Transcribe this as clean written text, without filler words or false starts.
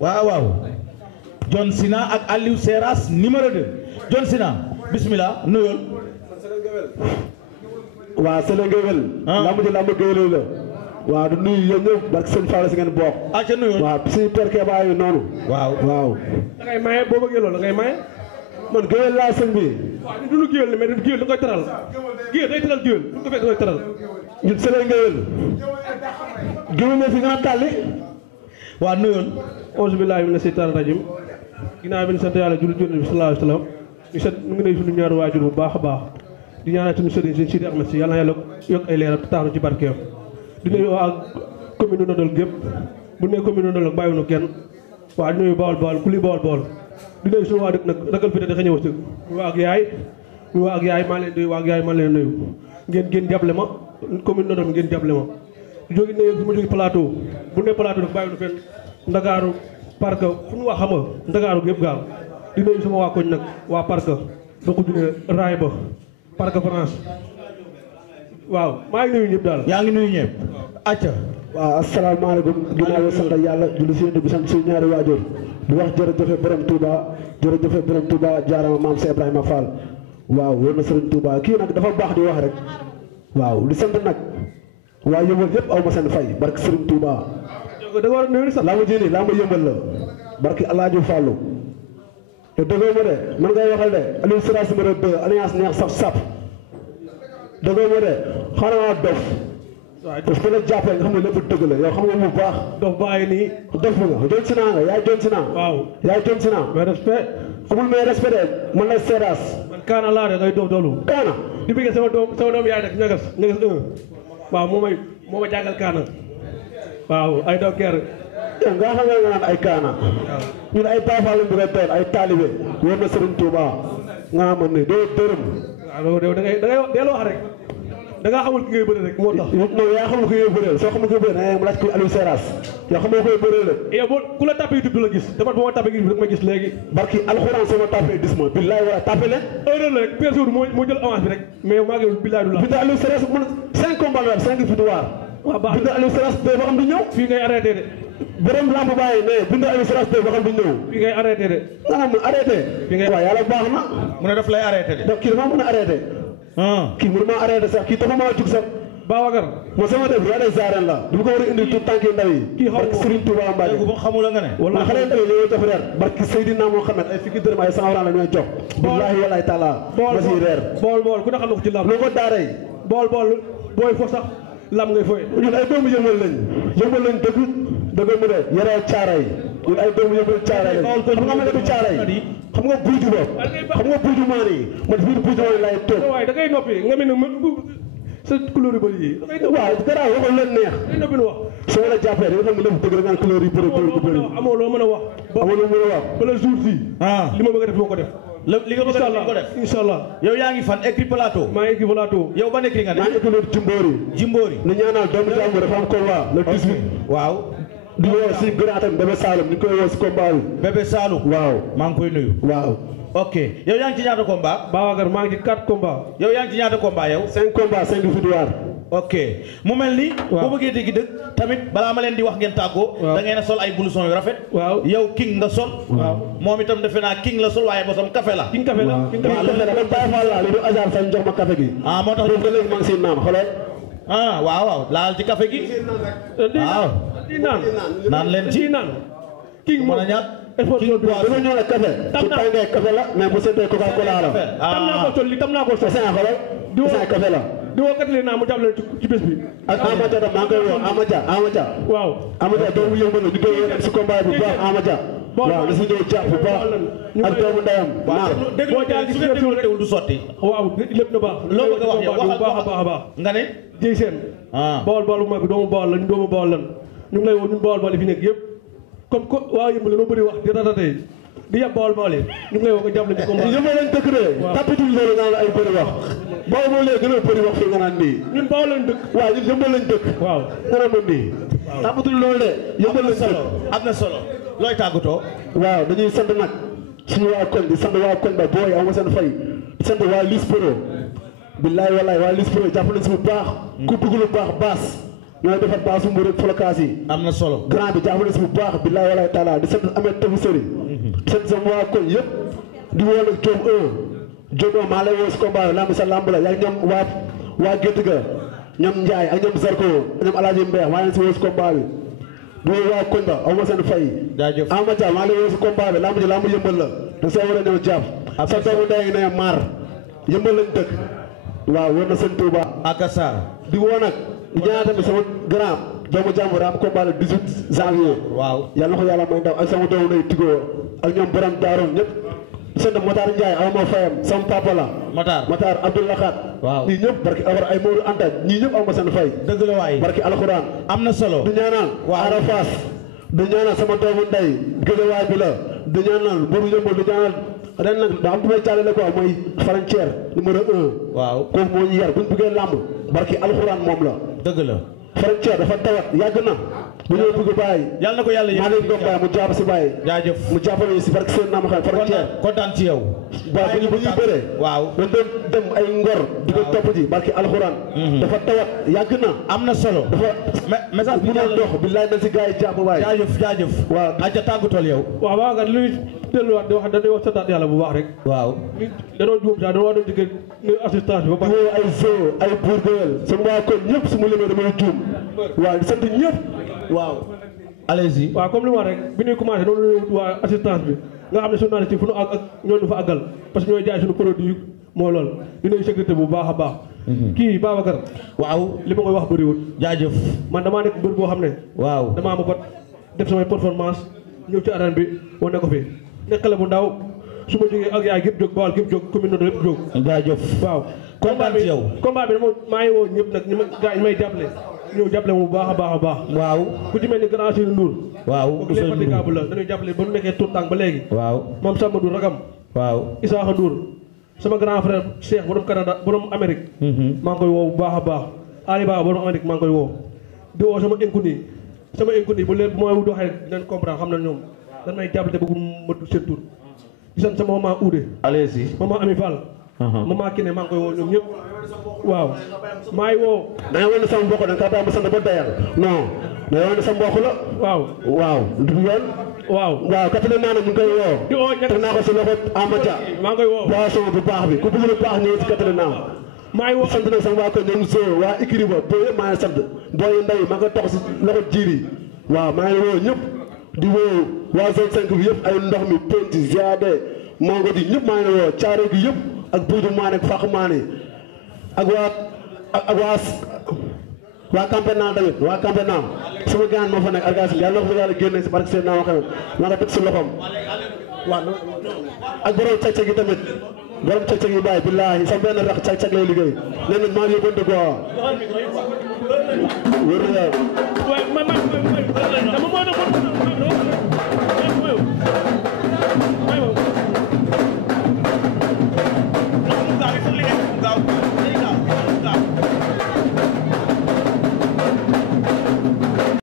waaw John Sina ak Aliou Seras numéro 2 John Sina bismillah nuyool waaw Sélé Ngéwél lamb ji lamb géwél la waaw du nuyu yéen ñëpp barke sëñ Fall si ngeen bokk ca nuyool waaw suñu perkee bàyyi noonu waaw da ngay maye boo bëggee loolu da ngay maye man géwél laa sëñ bi waaw du lu géwél mais géwél da koy teral géwél day teral géwél bu ko fekk da koy teral ñun Sélé Ngéwél géwél ne fi nga tàlli waaw nuyool auzu billaahi mina seytaani rajiim ginnaaw bi ñu sant yàlla julli Yonent bi sallallaahu alayhi wa sallam ñu sant ñu ngi nuyu suñu ñaari waajur bu baax a baax di ñaanal suñu sëriñ sëñ Sidi Ahmed si yàlla na yàlla yokk ay leeram te taxaw ci barkeem di nuyu waa commune Nodal gépp bu nee commune Nodal bàyyiwuñu kenn waa di nuyu Bawol Bawol ku li Bawol Bawol di nuyu suñu waa dëkk nag ragal fi ne dafa ñëw si ñu waa ak yaay maa leen di waa ak yaay maa leen nuyu ngeen jàppale ma commune Nodal ngeen jàppale ma jógi nuyu fi ma jógi plateau bu nee plateau nag bàyyiwuñu fenn Ndakaaru parc fu ñu wax xam nga Ndakaaru gépp gaaw di nuyu sama waa koñ nag waa parc ba ko junee raay ba parc France waaw maa ngi nuyu ñëpp daal yaa ngi nuyu ñëpp acca waaw asalaamaaleykum ginnaaw sant yàlla julli si yéen bi sant suñu ñaari waajur di wax jërëjëfe borom Touba jërëjëfe borom Touba jaarama maam Cheikh Ibrahima Fall waaw wóor na Serigne Touba kii nag dafa baax di wax rek waaw di sant nag waa yëmbal yëpp aw ma seen fay barke Serigne Touba da nga war a nuyu sax laa ma jëni laa ma yëmbal la barke Alaaji Fallou te dëggoo ma de man ngay waxal de Aliou Seras numéro 2 alliance neex saf sap dëggoo ma de xanaa dof parce que la jàppee nga xam ne lépp dëgg la yow xam nga mu baax dof bàyyi nii dof nga John Sina nga yaay John Sina waaw yaay John Sina mais respect amul mais respect de man la Seras man kaana laa de ngay dof doolu kaana di bëgg sama doom yaay nag ñagas 1 waaw moo ma jàngal kaana waaw ay daw keer yow nga xam nga naan ay kaana ñun ay baafaal lañ bëgg a doon ay taalibe wóor na Serigne Touba nga man ne doo dërëm waaw da ngay delloo wax rek da ngaa xamul ki ngay bëre rek moo tax non yaa xamul ki ngay bëreel soo xamul ki ngay bëreel da ngay laaj ko Aliou Seras yow xamoo koy bëreel yow boo ku la tapé YouTube du la gis dama ba ma tapé YouTube rek ma gis léegi barki alxuraan sama tapé dis ma billaay wala tapé leen heure la rek personne moo jël avance bi rek mais maa ngi billaay du la binda Aliou Seras man 5 combats la 5 victoires waaw baax binda Aliou Seras ba xam du ñëw fii ngay arrêté de borom lamb bàyyi ne binda Aliou Seras ba xam du ñëw fii ngay arrêté de nga xam ne arrêté fii ngay waaw yàlla baax na mu ne daf lay arrêté de donc kii dafa mën a arrêté kii mënu maa arrêté sax kii dafa maa jug sax Babacar mo sama def roi des arènes la du ko war a indi tout tànk ndaw yi kii xaw barki Serigne Touba Mbacke léegi bu xamula nga ne wala xale ndaw yi ñoo jox reer barki Seydina Mohamed ay fukki dërëm ay 100 francs la ñooy jox billahi walaay taala ma si reer bool ku ne xam na ko ci lamb lu ko daaray bool booy fo sax lam ngay foy ñun ay doomu yëmbal lañ dëgg mu de yore caaray ñun ay doomu yëmbal caaray lañ xam nga ma ne du caaray xam nga buuju bopp xam nga buuju maan yi man biir buuju maan laay toog waaye da ngay noppi nga mel ne sa couleur yu bëri yi waaw garaaw waxal leen neex ngay noppi nu wax soo la jàppee da nga xam ne lépp dëgg la ngaan couleur yu bëri amoo loo mën a wax amoo loo mën a wax ba le jour si li ma bëgg a def moo ko def li nga bëgg a def ko def inshallah yow yaa ngi fan écrit plateau maa ngi écrit plateau yow ban écrit nga ne maa ngi écrit Jimbori ni ñaanal doomu jàmbur dafa am combat le 18 waaw di woo si gënaatam Bébé Saloum ni koy woo si combat bi Bébé Saloum waaw maa ngi koy nuyu waaw ok yow yaa ngi ci ñaata combat Babacar maa ngi ci 4 combats yow yaa ngi ci ñaata combat yow 5 combats 5 victoires ok mu mel ni boo bëggee dégg dëgg tamit balaa ma leen di wax ngeen tàggoo da ngeen a sol ay blouson yu rafet waaw yow king nga sol waaw moom itam defe naa king la sol waaye bosam café la king café la king café la man Baye Fall la li du hasard sañ jox ma café gi moo tax ba léegi maa ngi siy naan xoolal waaw laal ci café gi waaw di naan leen ci naan king mën a ñaat king dama ñëw la café su tàngee café la mais bu seetee Coca Cola la tam naa ko sol li tam naa ko sol xoolal di woo café la di woo kat naa mu jàppale ci bés bi ak Amadia da maa ngi koy woo Amadia waaw Amadia doomu yëngu na di koy yéene si combat bu baax Amadia waaw na si ñëw jàpp bu baax ak doomu ndeyam naar boo jaar ci déglu du sotti waaw lépp na baax loo bëgg a wax yow baax a baax nga ne jëy seen bool bu mag bi doomu bool la ñu doomu bool lan ñu ngi lay woo ñun bool yi fi nekk yëpp comme ko waa yëmb la noo bëri wax di ratatee di yab bool bool yi ñu ngi lay woo nga jàppale ci combat yëmb lañ dëkk de tapitul loolu nga la ay bëri wax bool moo lee gën a bëri wax fi nga naan nii ñun bool lañ dëkk waaw ñun yëmb lañ dëkk waaw nga naan nii tapitul loolu de yëmb lañ solo am na solo looy tàggatoo waaw dañuy sant nag suñu waa koñ di sant waa koñ ba booy am seen fay di sant waa Lis Pro billaay wallaay waa Lis Pro jàpp nañ si bu baax ku bëgg lu baax baas ñooy defar baasu mbir ak flocage yi am na solo grand bi jàpp nañ si bu baax billaay wallaay taala di sant Ameth Tafu Sëri di sant sama waa koñ yëpp di woo nag Diom 1 maa lay woo si combat lamb sa lamb la yaa ñoom waa gétt ga ñoom Ndiaye ak ñoom Zarko ñoom Alaaji Mbeex maa leen si woo si combat bi di woo waa koñ ba aw ma seen fay jaajëf Amathia maa lay woo si combat bi lamb ji lamb yëmbal la da see war a ñëw jàpp sa doomu ndey ngi ne maar yëmbal lañ dëkk waaw wër na seen Touba akasa di woo nag ñaata tamit sama grand doomu jàmbur am combat le 18 janvier waaw yàlla na ko yàlla may ndaw ak sama doomu ndey Tigo ak ñoom borom daaroon ñëpp sant Matar Ndiaye aw ma fayam sama papa la Matar Abdoulaye Khat waaw ñii ñëpp barki awar ay Modou Anta ñii ñëpp aw ma seen fay dëgg la waay barki alxuraan am na solo du ñaanal Ada Fass du ñaanal sama doomu ndey géejawaay bi la du ñaanal buru yëmbal du ñaanal ren nag da am du may jàllale quoi mooy frontière numéro 1 waaw kooku moo ñu yar buñ bëggee làmb barki alxuraan moom la dëgg la frontière dafa tawat yàgg na bu ñëw bëgg bàyyi yàlla na ko yàlla maa leen doon bàyyi mu jàpp si bàyyi jaajëf mu jàppale si barki seen naam xam frontière kontaan ci yow waaw bu ñuy bëree waaw dañ doon dem ay ngor di ko topp ji barki alxuraan dafa tawat yàgg na am na solo dafa message bi mënul dox billaay na si gars yi jàpp waay jaajëf waaw aca tàggutool yow waaw waaw kat luy delluwaat di wax dañuy wax santaat yàlla bu baax rek waaw ni danoo juum sax dañoo doon digg assistance bi ba pare ay zoo ay buur gëwël sama waa kon ñëpp su ma limee damay juum waaw di sant ñëpp waaw allez-y waaw comme li ma wax rek bi ñuy commencé noonu la ñuy wut waa assistance bi nga xam ne journaliste yi fu nu àgg ak ñoo ñu fa àggal parce que ñooy jaay suñu produit moo lool di nuyu sécurité bu baax a baax kii Babacar waaw li ma koy wax bëriwul jaajëf man damaa nekk mbër boo xam ne waaw damaa ma bat def samay performance ñëw ci arène bi wane ko fi nekk la bu ndaw su ma jógee ak yaay gépp jóg Bawal gépp jóg commune lépp jóg jaajëf waaw kontaan ci yow combat bi dama maa ngi woo ñëpp nag ñu ma gars yi may jàppale ñëw jàppale mu bu baax a baax a baax waaw ku ci mel ni grand Sine Ndour waaw kooku les fatigable la dañuy jàppale ba nu nekkee tout tànk ba léegi waaw moom Samba Ndour rakam waaw Isaaxa Ndour sama grand frère Cheikh borom Canada borom Amérique maa ngi koy woo bu baax a baax Ali Ba borom Amérique maa ngi koy woo di woo sama inconnue bu leen bu ma waxee dinañ comprendre xam na ñoom dañ may jàppale bëgg ma tudd seen tur di sant sama maman Oudé allez-y maman Ami Fall maman Kiné maa ngi koy woo ñoom ñëpp waaw maa ngi woo da nga wane sama mbokk da nga kaa bàyyi ma sant ba dayal non da nga wane sa mbokk la waaw du yoon waaw katale naa ne ñu ngi koy woo di woo ñett te naa ko si loxo Amathia maa ngi koy woo boisson bu baax bi ku bëgg lu baax ñëw si katale naa maa ngi woo sant nag sama waa ko ñoom zoo waa ikiri ba boo yëpp maa ngi sant booy ndaw maa ngi tox si loxo jiiri waaw maa ngi woo ñëpp di woo waa zone 5 bi yëpp ay ndox mi penti ziade mango di ñëpp maa ngi woo caare gi yëpp ak buudu maane ak fàq maane ak waa campagnat tamit waa campagnat sama gaan moo fa nekk argasim yàlla na ko fa yàlla génne si barke seen naa waxee maa nga teg si loxoom waaw ak borom cag-cag yi tamit borom cag-cag yi bàyyi billaahi sama benn rax cag-cag lay liggéey nee nañ maa ngi yóbbante quoi wër na